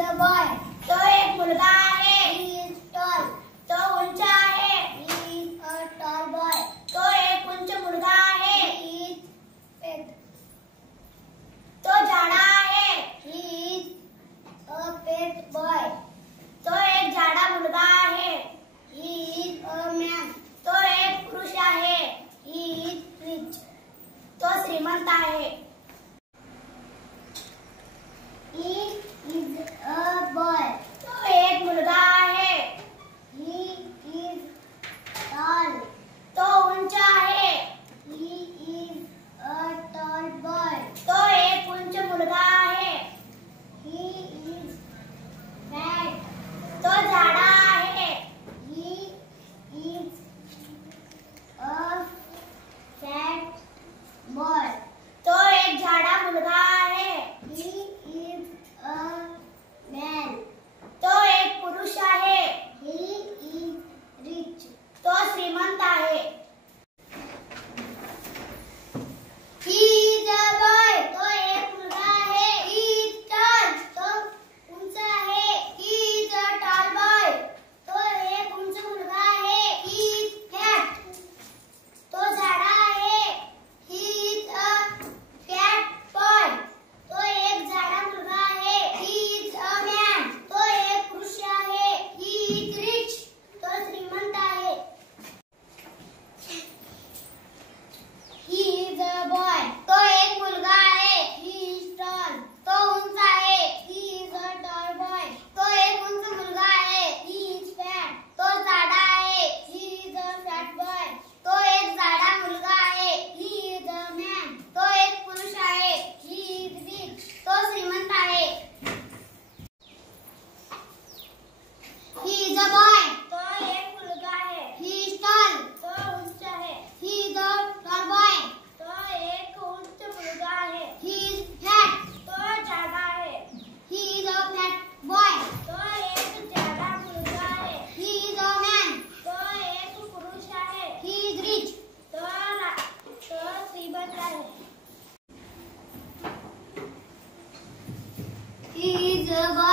a boy. तो एक मुलगा आहे. He is tall. तो उंच आहे. He is a tall boy. तो एक उंच मुलगा आहे. He is fat. तो झाडा आहे. He is a fat boy. तो एक झाडा मुलगा आहे. He is a man. तो एक पुरुष आहे. He is rich. तो श्रीमंत आहे. He is a boy. तो एक मुलगा आहे. He is tall. तो उंच आहे. He is a tall boy. तो एक उंच मुलगा आहे. He is fat. तो झाडा आहे. He is a fat boy. तो एक झाडा मुलगा आहे. He is a man. तो एक पुरुष आहे. He is rich. तो श्रीमंत आहे. He is a boy. तो एक मुलगा आहे. He is tall. तो उंच आहे. He is a tall boy. तो एक उंच मुलगा आहे. He is fat. तो झाडा आहे. He is a fat boy. तो एक झाडा मुलगा आहे. He is a man. तो एक पुरुष आहे. He is rich. तो श्रीमंत आहे. He is a boy. तो एक मुलगा आहे. He is tall. तो उंच आहे. He is a tall boy. तो एक उंच मुलगा आहे. He is fat. तो झाडा आहे. He is a fat boy. तो एक झाडा मुलगा आहे. He is a man. तो एक पुरुष आहे. He is rich. तो श्रीमंत आहे. He is a boy. तो एक मुलगा आहे. He is tall. तो उंच आहे. He is a tall boy. तो एक उंच मुलगा आहे. He is fat. तो झाडा आहे. He is a fat boy. तो एक झाडा मुलगा आहे. He is a man. तो एक पुरुष आहे. He is rich. तो श्रीमंत आहे. He is a boy.